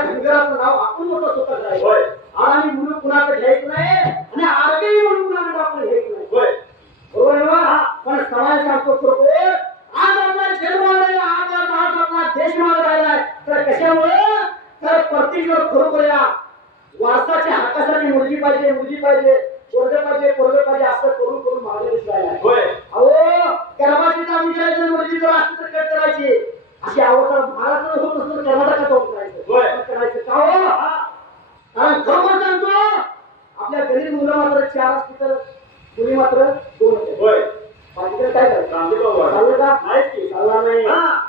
त्या धनगराचं नाव आपण मोठं स्वतः करायचं होय आणि म्हणून कुणाकडे घ्यायचं नाही आणि आरगही म्हणून कुणाकडे आपण घ्यायचं नाही होय बरोबर आहे ना पण समाज सांगतो बरोबर आज आपला जन्म आलेला आज आपला देश मागे राहिलाय तर कशामुळे तर प्रत्येक खरोखर या वारसाच्या हक्कासाठी मुलगी पाहिजे पोरगे पाहिजे असं करून करून मागे दिसलाय होय अहो कर्माची विचारायचं मुलगी जर असं तर करायची अशी अवस्था महाराष्ट्र होत असतं कर्नाटकात होत करायचं होय करायचं का हो कारण खरोखर सांगतो आपल्या गरीब मुलं मात्र 4 असतील तर मुली मात्र 2 होते होय बाकीचं काय करायचं चाललं का नाही चालला नाही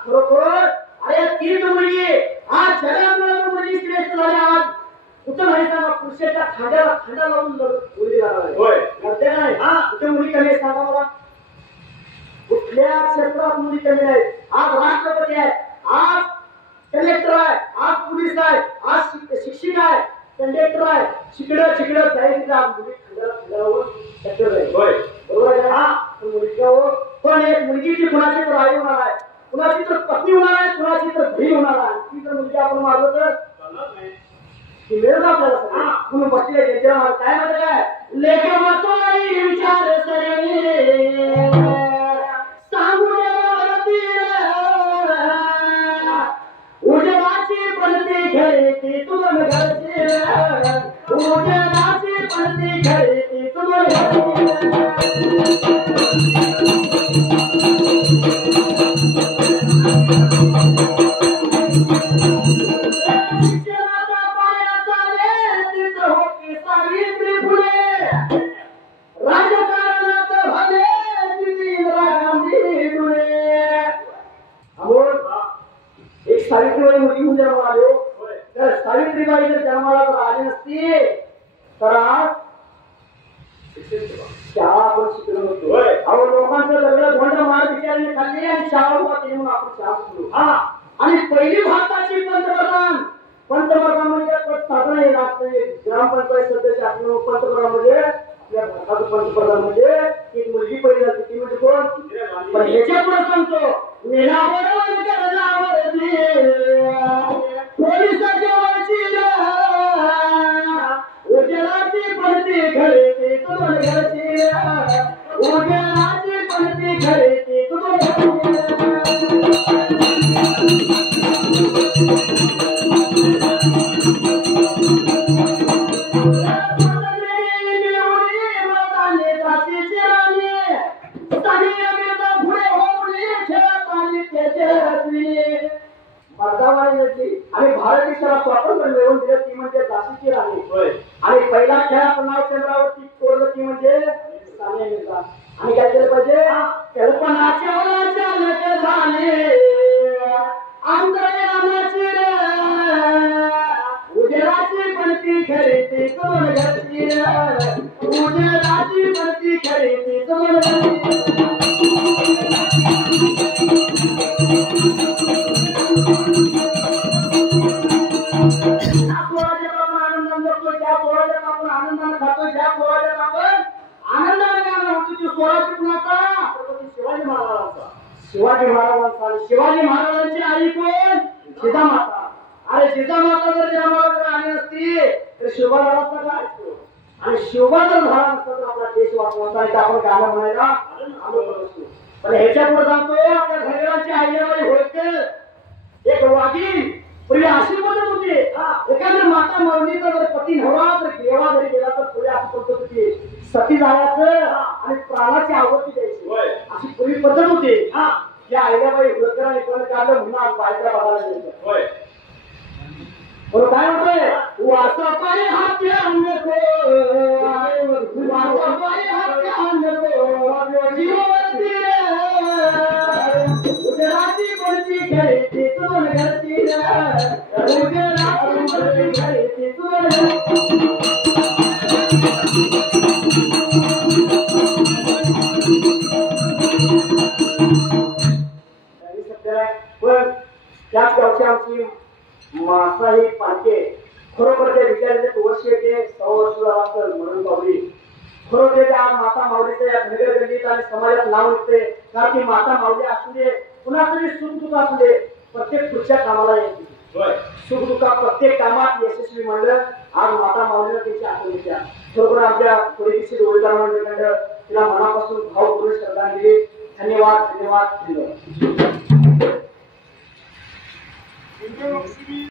खरोखर अरे 3 मुलगी आज जगात मुलगी श्रेष्ठ झाली आज कुठं नाही सांगा पुरुषाच्या खांद्याला लावून मुलगी लागला होय करते नाही कुठे मुली कमी सांगा मला कुठल्या क्षेत्रात मुली कमी आहेत आज राष्ट्रपती आहे आज कलेक्टर आहे आज पोलीस आहे आज शिक्षक आहे कंडक्टर आहे चिकडं जाईल का मुली खांद्यावर टक्कर आहे होय बरोबर आहे ना मुलगा पण एक मुलगी ती कुणाची तर आई होणार आहे कुणाची तर पत्नी होणार आहे कुणाची तर बहीण होणार आहे ती जर मुलगी आपण मारलो तर चालणार नाही ती मिळत आपल्याला म्हणून बसले त्यांच्या काय म्हणत काय लेख वाचवाई विचार सरे उजवाची पडती खेळती तुम घरची उजवाची पडती खेळती तुम सावित्रीबाई मुलगी होऊन जन्माला आलो तर सावित्रीबाई जर जन्माला जर आली नसती तर आज शाळा आपण शिकलो नव्हतो अहो लोकांचं सगळं धोंड मार विचारणे खाल्ली आणि शाळा उभा केली म्हणून आपण शाळा शिकलो आणि पहिली भारताची पंतप्रधान म्हणजे साधारण हे राष्ट्रीय ग्रामपंचायत सदस्य असणं पंतप्रधान म्हणजे आपल्या भारताचं पंतप्रधान म्हणजे एक मुलगी पहिली झाली ती म्हणजे कोण पण ह्याच्या पुढे सांगतो पोलिसाच्या वरची उजेडाची पडती घडते तुझं घरची उजेडाची पडती घडते तुझं आणि भारत देशाला स्वातंत्र्य मिळवून दिलं ती म्हणजे झाशीची राणी आणि पहिला खेळाचं नाव चंद्रावरती कोरलं ती म्हणजे सानिया मिर्झा आणि काय केलं पाहिजे कल्पनाच्या चालक झाले अंतर्यामाची उजेडाची पडती खरेदी कोण घरची उजेडाची पडती खरेदी कोण शिवाजी महाराजांची आई कोण जिजामाता अरे जिजामाता जर जन्माला आली असती तर शिवबा झाला असता काय आणि शिवबा जर झाला नसता तर आपला देश वाचवायचा आपण गाणं म्हणायला आलो असतो पण ह्याच्या पुढे सांगतो आपल्या घराची आईबाई होते एक वाघीण पुढे अशी पद्धत होती एखाद्या माता मरणीचा जर पती नव्हा तर देवा जरी गेला तर पुढे अशी पद्धत होती सती जायचं आणि प्राणाची आवडती द्यायची अशी पूर्वी पद्धत होती या आईबाई होळकरांनी पण काढलं म्हणून बायका बघायला गेलं बोल काय म्हणतोय वासा पाय हात आणको वासा पाय हात आणको जीवती उजराची पडती खेळती तुझं घरची उजराची पडती खेळती तुझं पण त्याच गावची आमची मासाही पालके खरोखर ते विचारले वर्ष येते 100 वर्ष झालं म्हणून पावली खरोखर त्या माता माऊलीचे या नगर गल्लीत आणि समाजात नाव निघते कारण की माता माऊली असू दे कुणाकडे सुख दुःख असू दे प्रत्येक पुढच्या कामाला येते सुखदुःखात प्रत्येक कामात यशस्वी म्हणलं आज माता माऊलीला त्याची आठवण येत्या. बरोबर आमच्या थोडीशी ओळखदार मंडळीकडं तिला मनापासून भावपूर्ण श्रद्धांजली. धन्यवाद धन्यवाद धन्यवाद.